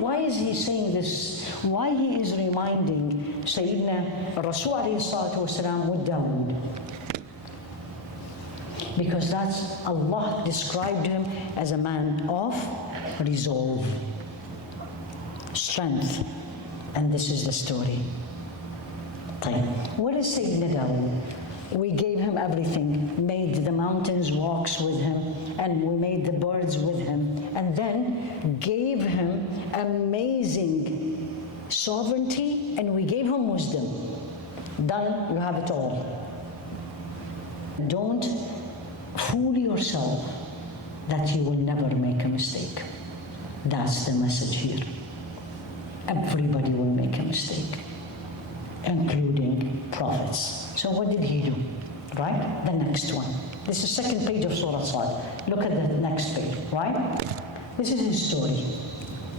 Why is he saying this? Why he is reminding Sayyidina Rasul alayhi salatu wasalam with Dawud? Because that's Allah described him as a man of resolve, strength, and this is the story. What is Sayyidina Dawud? We gave him everything, made the mountains walks with him, and we made the birds with him, and then gave him amazing sovereignty, and we gave him wisdom. Done, you have it all. Don't fool yourself that you will never make a mistake. That's the message here. Everybody will make a mistake, including prophets. So what did he do? Right? The next one. This is second page of Surah Sad. Look at the next page, right? This is his story.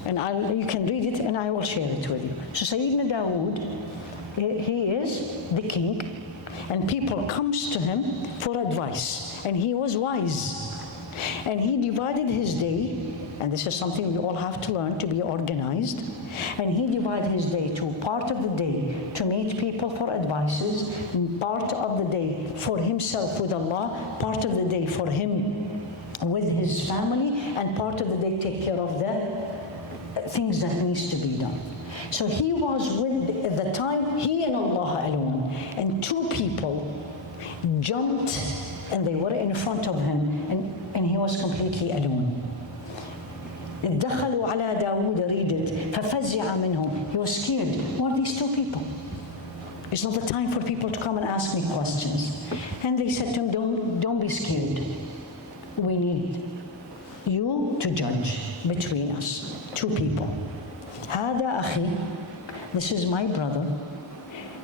And you can read it and I will share it with you. So Sayyidina Dawud, he is the king, and people comes to him for advice. And he was wise. And he divided his day, and this is something we all have to learn, to be organized. And he divided his day to part of the day to meet people for advices, part of the day for himself with Allah, part of the day for him with his family, and part of the day take care of the things that needs to be done. So he was with, at the time, he and Allah alone, and two people jumped and they were in front of him, and he was completely alone. دخلوا على داود, read it, ففزع منهم. He was scared. Who are these two people? It's not the time for people to come and ask me questions. And they said to him, don't be scared. We need you to judge between us, two people. هذا أخي, this is my brother.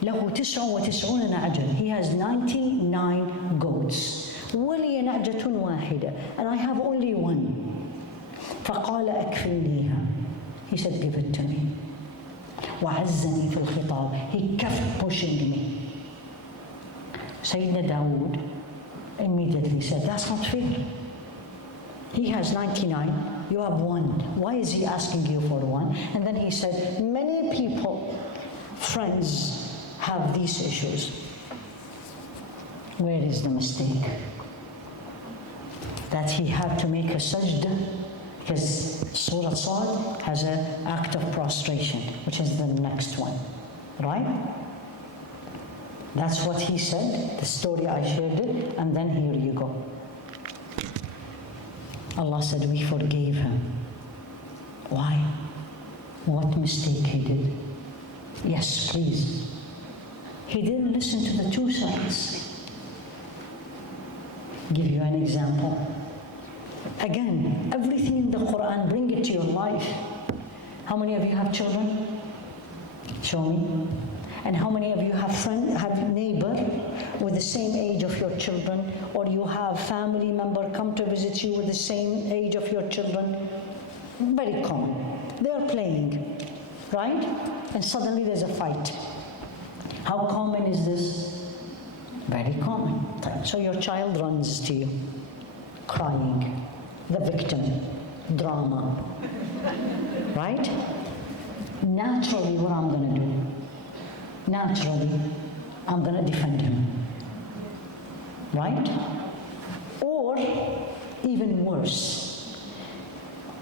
له 99 نعجة. He has 99 goats. ولي نعجة واحدة, and I have only one. فقال أكفلنيها. He said, give it to me. وعزني في الخطاب. He kept pushing me. Sayyidina Dawud immediately said, that's not fair. He has 99, you have one. Why is he asking you for one? And then he said, many people, friends, have these issues. Where is the mistake? That he had to make a sajda, because Surah Sad has an act of prostration, which is the next one, right? That's what he said, the story I shared it, and then here you go. Allah said, we forgave him. Why? What mistake he did? Yes, please. He didn't listen to the two sides. Give you an example. Again, everything in the Quran, bring it to your life. How many of you have children? Show me. And how many of you have neighbor with the same age of your children, or you have family member come to visit you with the same age of your children? Very common. They are playing, right? And suddenly there's a fight. How common is this? Very common. So your child runs to you, crying, the victim, drama, right? Naturally, what I'm going to do? Naturally, I'm going to defend him, right? Or even worse,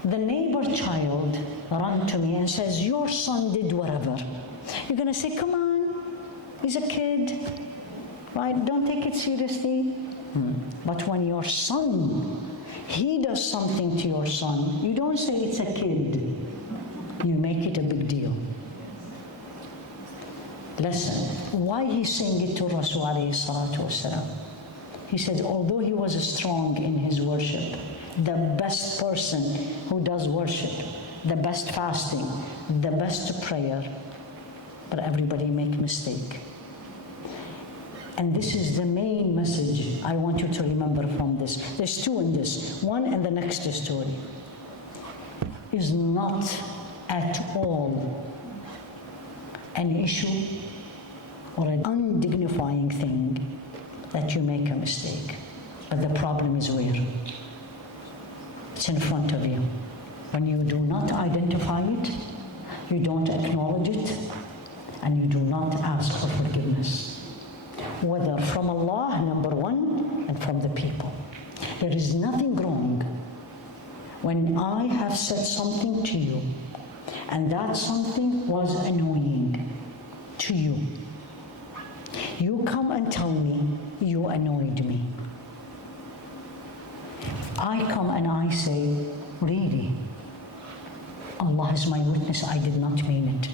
the neighbor child runs to me and says, your son did whatever. You're going to say, come on, he's a kid, right? Don't take it seriously. But when your son, he does something to your son, you don't say it's a kid. You make it a big deal. Listen, why he's saying it to Rasul alayhi salatu wasalam? He said, although he was strong in his worship, the best person who does worship, the best fasting, the best prayer, but everybody make mistake. And this is the main message I want you to remember from this. There's two in this. One and the next story is not at all an issue or an undignifying thing that you make a mistake. But the problem is where? It's in front of you. When you do not identify it, You don't acknowledge it, and you do not ask for forgiveness. Whether from Allah, number one, and from the people. There is nothing wrong when I have said something to you, and that something was annoying to you. You come and tell me you annoyed me. I come and I say, really, Allah is my witness, I did not mean it.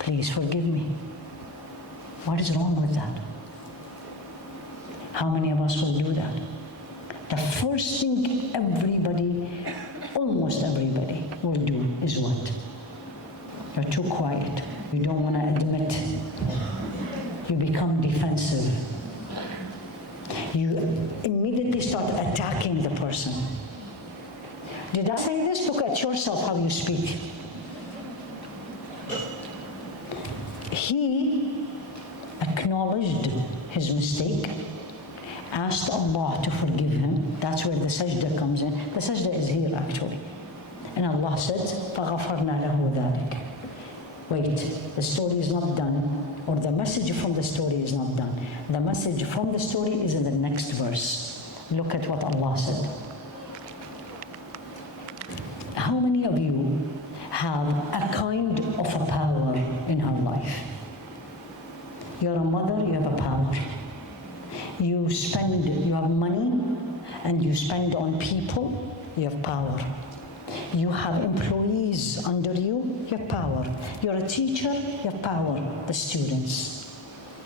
Please forgive me. What is wrong with that? How many of us will do that? The first thing everybody, almost everybody, will do is what? You're too quiet. You don't want to admit. You become defensive. You immediately start attacking the person. Did I say this? Look at yourself how you speak. He acknowledged his mistake, asked Allah to forgive him. That's where the sajda comes in. The sajda is here actually. And Allah says, فَغَفَرْنَا لَهُ ذَلِكَ. Wait, the story is not done, or the message from the story is not done. The message from the story is in the next verse. Look at what Allah said. How many of you have a kind of a power in her life? You're a mother, you have a power. You have money, and you spend on people, you have power. You have employees under you, you have power. You're a teacher, you have power, the students.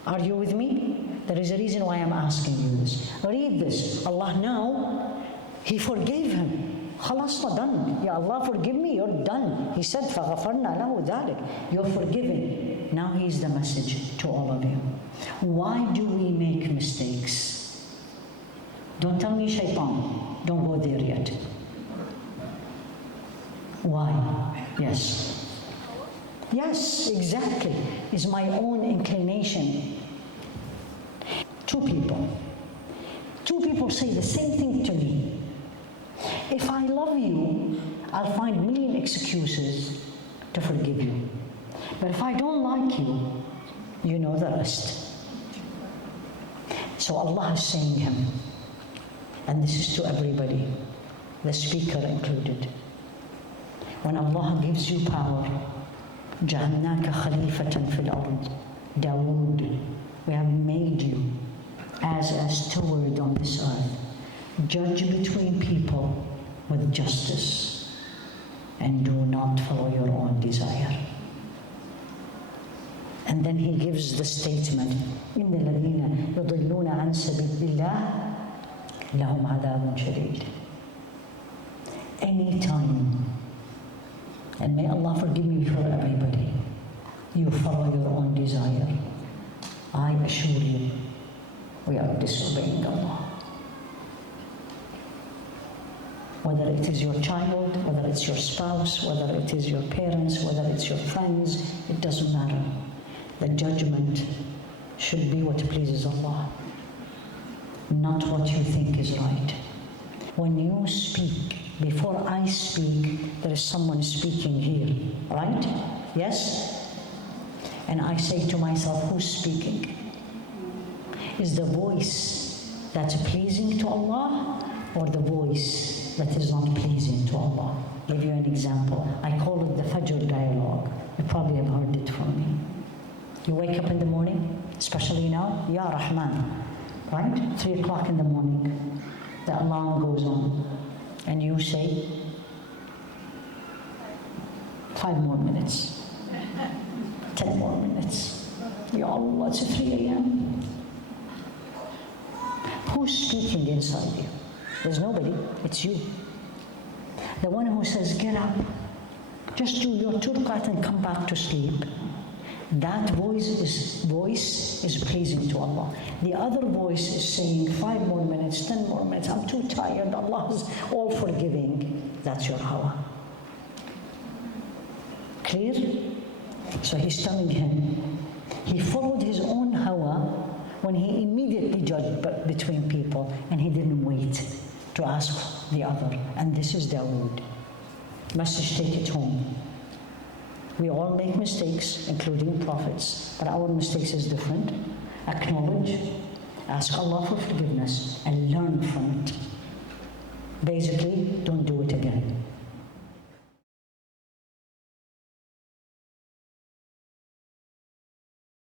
Are you with me? There is a reason why I'm asking you this. Read this. Allah now, He forgave him. Khalas, done. Ya Allah, forgive me, you're done. He said, فَغَفَرْنَا لَهُ ذَلِكَ. You're forgiven. Now here's the message to all of you. Why do we make mistakes? Don't tell me shaitan. Don't go there yet. Why? Yes. Yes, exactly. It's my own inclination. Two people say the same thing to me. If I love you, I'll find a million excuses to forgive you. But if I don't like you, you know the rest. So Allah is saying him, and this is to everybody, the speaker included. When Allah gives you power, جَعَلْنَاكَ خَلِيفَةً فِي الْأَرْضِ. Dawud, we have made you as a steward on this earth. Judge between people with justice, and do not follow your own desire. And then he gives the statement, إِنَّ الَّذِينَ يُضِلُّونَ عَنْ سَبِيلِ اللَّهِ لَهُمْ عَذَابٌ شَدِيدٌ. Anytime, and may Allah forgive me for everybody, you follow your own desire, I assure you, we are disobeying Allah. Whether it is your child, whether it's your spouse, whether it is your parents, whether it's your friends, it doesn't matter. The judgment should be what pleases Allah, not what you think is right. When you speak, before I speak, there is someone speaking here, right? Yes? And I say to myself, who's speaking? Is the voice that's pleasing to Allah, or the voice that is not pleasing to Allah? I'll give you an example. I call it the Fajr dialogue. You probably have heard it from me. You wake up in the morning, especially now, Ya Rahman, right? 3 o'clock in the morning, the alarm goes on, and you say, 5 more minutes, 10 more minutes. Ya Allah, it's 3 a.m. Who's speaking inside you? There's nobody, it's you. The one who says, get up, just do your 2 rakat and come back to sleep. That voice is pleasing to Allah. The other voice is saying 5 more minutes, 10 more minutes, I'm too tired, Allah is all forgiving. That's your hawa. Clear? So he's telling him, he followed his own hawa when he immediately judged between people, and he didn't wait to ask the other. And this is Dawud. Message, take it home. We all make mistakes, including prophets, but our mistakes is different. Acknowledge, ask Allah for forgiveness, and learn from it. Basically,